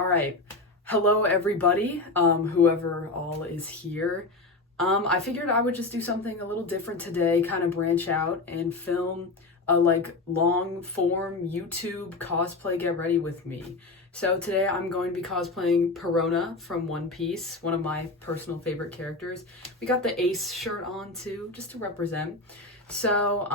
All right. Hello, everybody, whoever all is here. I figured I would just do something a little different today, kind of branch out and film a long form YouTube cosplay get ready with me. So today I'm going to be cosplaying Perona from One Piece, one of my personal favorite characters. We got the Ace shirt on too, just to represent. So,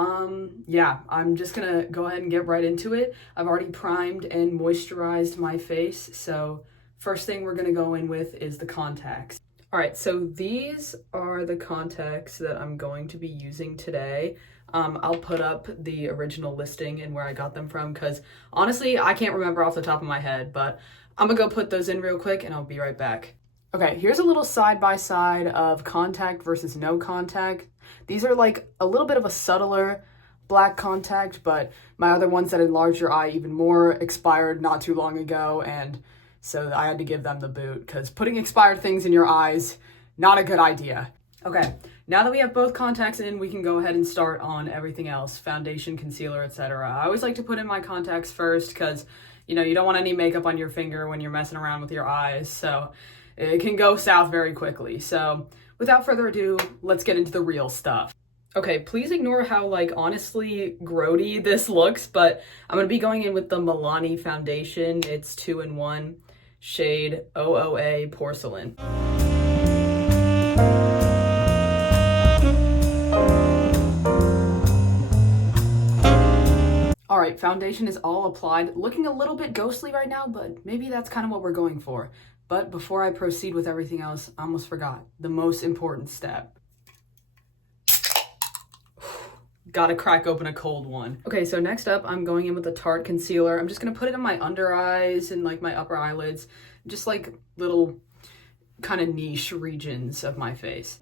yeah, I'm just gonna go ahead and get right into it. I've already primed and moisturized my face, so first thing we're gonna go in with is the contacts. All right, so these are the contacts that I'm going to be using today. I'll put up the original listing and where I got them from, because honestly, I can't remember off the top of my head, but I'm gonna go put those in real quick and I'll be right back. Okay, here's a little side-by-side of contact versus no contact. These are like a little bit of a subtler black contact, but my other ones that enlarge your eye even more expired not too long ago, and so I had to give them the boot, because putting expired things in your eyes, not a good idea. Okay, now that we have both contacts in, we can go ahead and start on everything else, foundation, concealer, etc. I always like to put in my contacts first, because you don't want any makeup on your finger when you're messing around with your eyes, so it can go south very quickly. So without further ado, let's get into the real stuff. Okay, please ignore how honestly grody this looks, but I'm gonna be going in with the Milani foundation. It's 2-in-1, shade OOA Porcelain. All right, foundation is all applied. Looking a little bit ghostly right now, but maybe that's kind of what we're going for. But before I proceed with everything else, I almost forgot the most important step. Gotta crack open a cold one. Okay, so next up, I'm going in with the Tarte concealer. I'm just gonna put it in my under eyes and my upper eyelids, just little kind of niche regions of my face.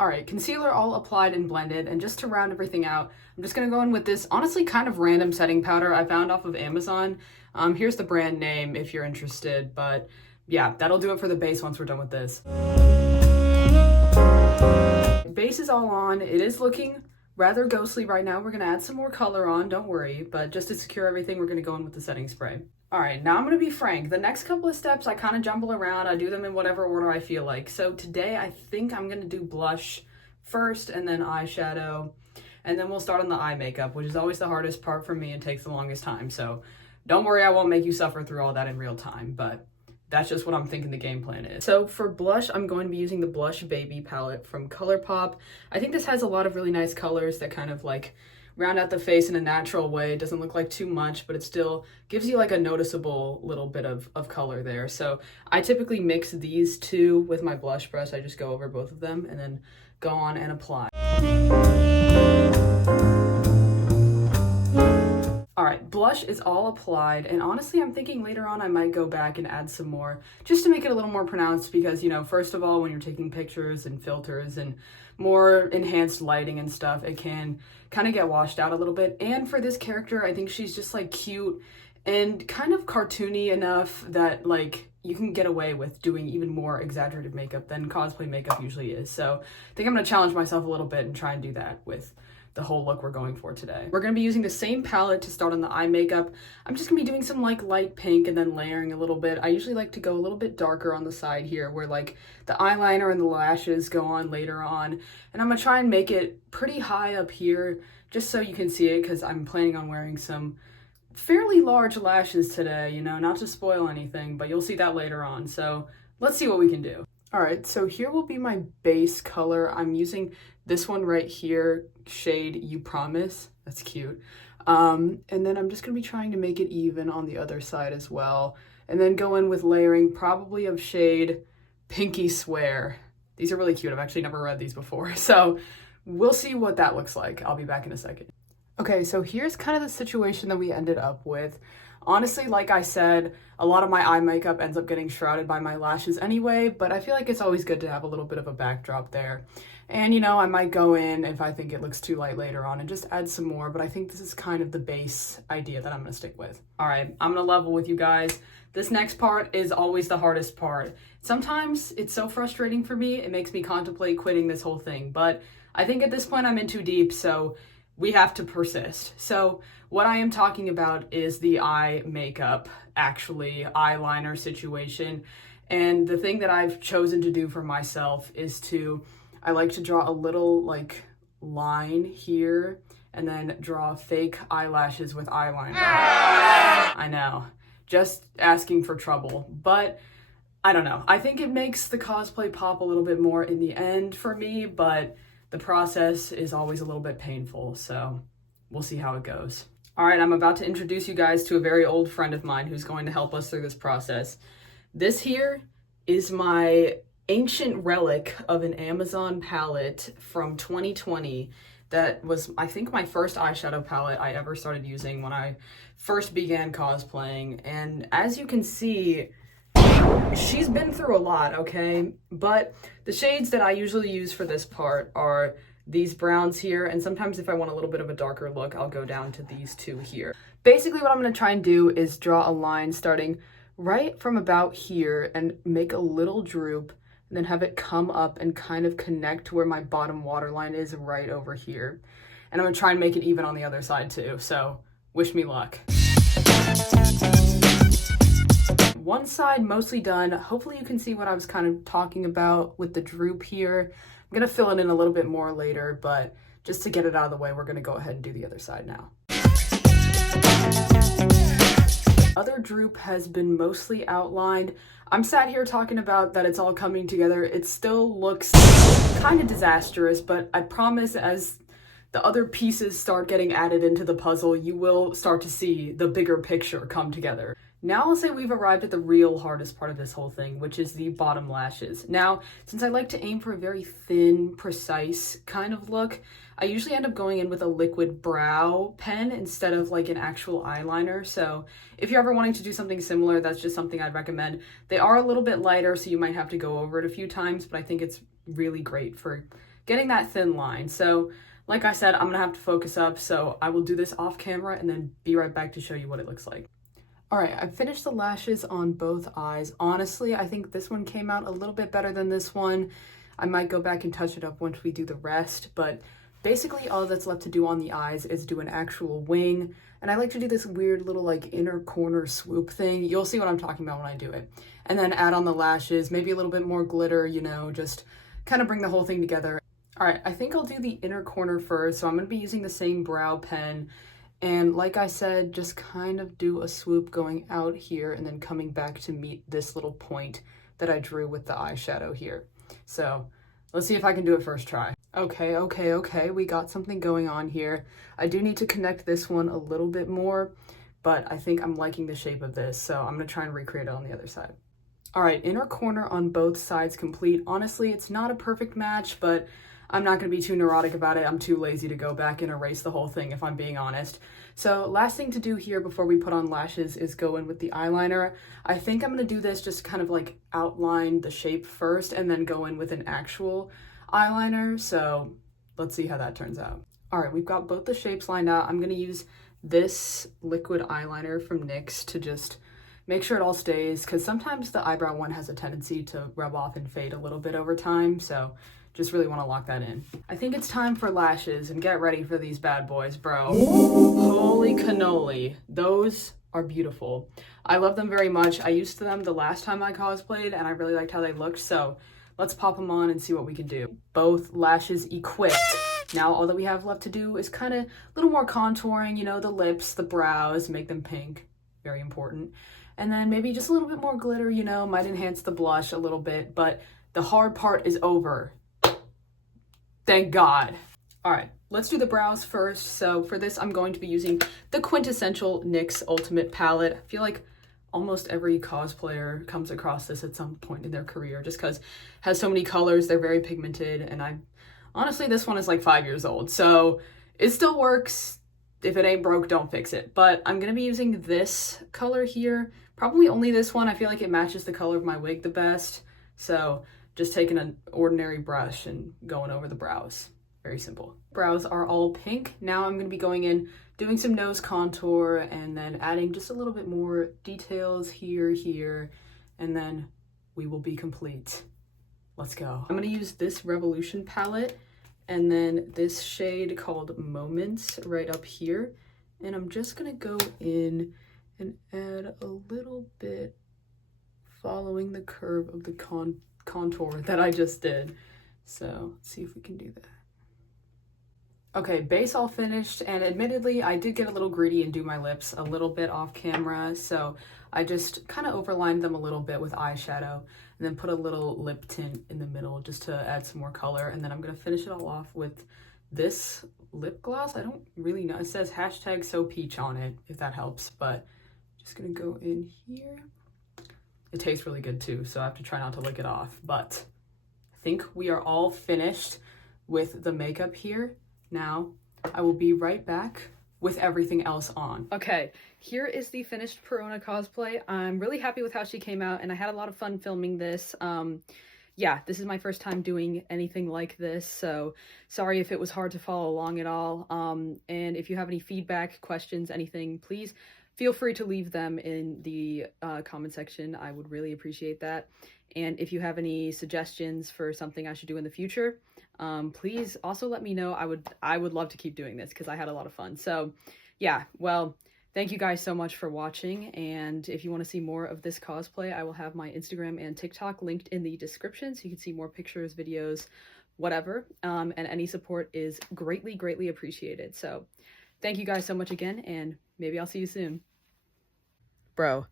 All right, concealer all applied and blended, and just to round everything out, I'm just gonna go in with this honestly kind of random setting powder I found off of Amazon. Here's the brand name if you're interested, but yeah, that'll do it for the base once we're done with this. Base is all on. It is looking rather ghostly right now. We're gonna add some more color on, don't worry, but just to secure everything, we're gonna go in with the setting spray. All right, now I'm gonna be frank. The next couple of steps, I kind of jumble around. I do them in whatever order I feel like. So today, I think I'm gonna do blush first and then eyeshadow, and then we'll start on the eye makeup, which is always the hardest part for me and takes the longest time. So don't worry, I won't make you suffer through all that in real time, but that's just what I'm thinking the game plan is. So for blush, I'm going to be using the Blush Baby palette from ColourPop. I think this has a lot of really nice colors that kind of round out the face in a natural way. It doesn't look like too much, but it still gives you a noticeable little bit of color there. So I typically mix these two with my blush brush. I just go over both of them and then go on and apply. All right, blush is all applied, and honestly, I'm thinking later on I might go back and add some more just to make it a little more pronounced, because, first of all, when you're taking pictures and filters and more enhanced lighting and stuff, it can kind of get washed out a little bit. And for this character, I think she's just cute and kind of cartoony enough that you can get away with doing even more exaggerated makeup than cosplay makeup usually is. So I think I'm gonna challenge myself a little bit and try and do that with the whole look we're going for today. We're gonna be using the same palette to start on the eye makeup. I'm just gonna be doing some light pink and then layering a little bit. I usually like to go a little bit darker on the side here, where the eyeliner and the lashes go on later on. And I'm gonna try and make it pretty high up here, just so you can see it, because I'm planning on wearing some fairly large lashes today, not to spoil anything, but you'll see that later on. So let's see what we can do. All right, so here will be my base color. I'm using this one right here, shade You Promise. That's cute. And then I'm just gonna be trying to make it even on the other side as well. And then go in with layering, probably of shade Pinky Swear. These are really cute. I've actually never read these before. So we'll see what that looks like. I'll be back in a second. Okay, so here's kind of the situation that we ended up with. Honestly, like I said, a lot of my eye makeup ends up getting shrouded by my lashes anyway, but I feel like it's always good to have a little bit of a backdrop there. And I might go in if I think it looks too light later on and just add some more, but I think this is kind of the base idea that I'm gonna stick with. All right, I'm gonna level with you guys. This next part is always the hardest part. Sometimes it's so frustrating for me, it makes me contemplate quitting this whole thing, but I think at this point I'm in too deep, so we have to persist. So what I am talking about is the eye makeup, actually, eyeliner situation. And the thing that I've chosen to do for myself is I like to draw a little like line here and then draw fake eyelashes with eyeliner. I know, just asking for trouble, but I don't know. I think it makes the cosplay pop a little bit more in the end for me, but the process is always a little bit painful, so we'll see how it goes. All right, I'm about to introduce you guys to a very old friend of mine who's going to help us through this process. This here is my ancient relic of an Amazon palette from 2020 that was, I think, my first eyeshadow palette I ever started using when I first began cosplaying. And as you can see, she's been through a lot, okay? But the shades that I usually use for this part are these browns here, and sometimes if I want a little bit of a darker look, I'll go down to these two here. Basically, what I'm going to try and do is draw a line starting right from about here and make a little droop, and then have it come up and kind of connect to where my bottom waterline is right over here. And I'm going to try and make it even on the other side too, so wish me luck. One side mostly done. Hopefully you can see what I was kind of talking about with the droop here. I'm gonna fill it in a little bit more later, but just to get it out of the way, we're gonna go ahead and do the other side now. Other droop has been mostly outlined. I'm sat here talking about that it's all coming together. It still looks kind of disastrous, but I promise as the other pieces start getting added into the puzzle, you will start to see the bigger picture come together. Now I'll say we've arrived at the real hardest part of this whole thing, which is the bottom lashes. Now, since I like to aim for a very thin, precise kind of look, I usually end up going in with a liquid brow pen instead of like an actual eyeliner. So if you're ever wanting to do something similar, that's just something I'd recommend. They are a little bit lighter, so you might have to go over it a few times, but I think it's really great for getting that thin line. So like I said, I'm gonna have to focus up, so I will do this off camera and then be right back to show you what it looks like. All right, I finished the lashes on both eyes. Honestly, I think this one came out a little bit better than this one. I might go back and touch it up once we do the rest, but basically all that's left to do on the eyes is do an actual wing. And I like to do this weird little like inner corner swoop thing. You'll see what I'm talking about when I do it. And then add on the lashes, maybe a little bit more glitter, you know, just kind of bring the whole thing together. All right, I think I'll do the inner corner first. So I'm gonna be using the same brow pen. And like I said, just kind of do a swoop going out here and then coming back to meet this little point that I drew with the eyeshadow here. So let's see if I can do it first try. Okay, we got something going on here. I do need to connect this one a little bit more, but I think I'm liking the shape of this, so I'm gonna try and recreate it on the other side. All right, inner corner on both sides complete. Honestly, it's not a perfect match, but I'm not going to be too neurotic about it. I'm too lazy to go back and erase the whole thing, if I'm being honest. So last thing to do here before we put on lashes is go in with the eyeliner. I think I'm going to do this just kind of like outline the shape first and then go in with an actual eyeliner. So let's see how that turns out. All right, we've got both the shapes lined out. I'm going to use this liquid eyeliner from NYX to just make sure it all stays, because sometimes the eyebrow one has a tendency to rub off and fade a little bit over time. So just really want to lock that in. I think it's time for lashes, and get ready for these bad boys, bro. Holy cannoli. Those are beautiful. I love them very much. I used them the last time I cosplayed, and I really liked how they looked, so let's pop them on and see what we can do. Both lashes equipped. Now all that we have left to do is kind of a little more contouring, you know, the lips, the brows, make them pink. Very important. And then maybe just a little bit more glitter, you know, might enhance the blush a little bit, but the hard part is over. Thank God. All right, let's do the brows first. So for this, I'm going to be using the quintessential NYX Ultimate Palette. I feel like almost every cosplayer comes across this at some point in their career just because it has so many colors, they're very pigmented, and honestly, this one is like 5 years old, so it still works. If it ain't broke, don't fix it. But I'm gonna be using this color here, probably only this one. I feel like it matches the color of my wig the best, so just taking an ordinary brush and going over the brows. Very simple. Brows are all pink. Now I'm gonna be going in, doing some nose contour, and then adding just a little bit more details here, and then we will be complete. Let's go. I'm gonna use this Revolution palette, and then this shade called Moments right up here. And I'm just gonna go in and add a little bit following the curve of the contour that I just did. So let's see if we can do that. Okay, base all finished, and admittedly, I did get a little greedy and do my lips a little bit off camera, so I just kind of overlined them a little bit with eyeshadow, and then put a little lip tint in the middle just to add some more color, and then I'm gonna finish it all off with this lip gloss. I don't really know, it says hashtag so peach on it, if that helps, but just gonna go in here. It tastes really good too, so I have to try not to lick it off, but I think we are all finished with the makeup here. Now, I will be right back with everything else on. Okay, here is the finished Perona cosplay. I'm really happy with how she came out, and I had a lot of fun filming this. Yeah, this is my first time doing anything like this, so sorry if it was hard to follow along at all. And if you have any feedback, questions, anything, please feel free to leave them in the comment section. I would really appreciate that. And if you have any suggestions for something I should do in the future, please also let me know. I would love to keep doing this because I had a lot of fun. So yeah, well, thank you guys so much for watching. And if you want to see more of this cosplay, I will have my Instagram and TikTok linked in the description so you can see more pictures, videos, whatever. And any support is greatly, greatly appreciated. So thank you guys so much again, and maybe I'll see you soon. Bro,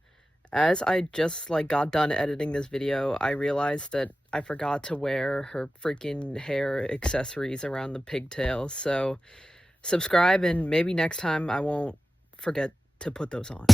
as I just got done editing this video, I realized that I forgot to wear her freaking hair accessories around the pigtails. So subscribe, and maybe next time I won't forget to put those on.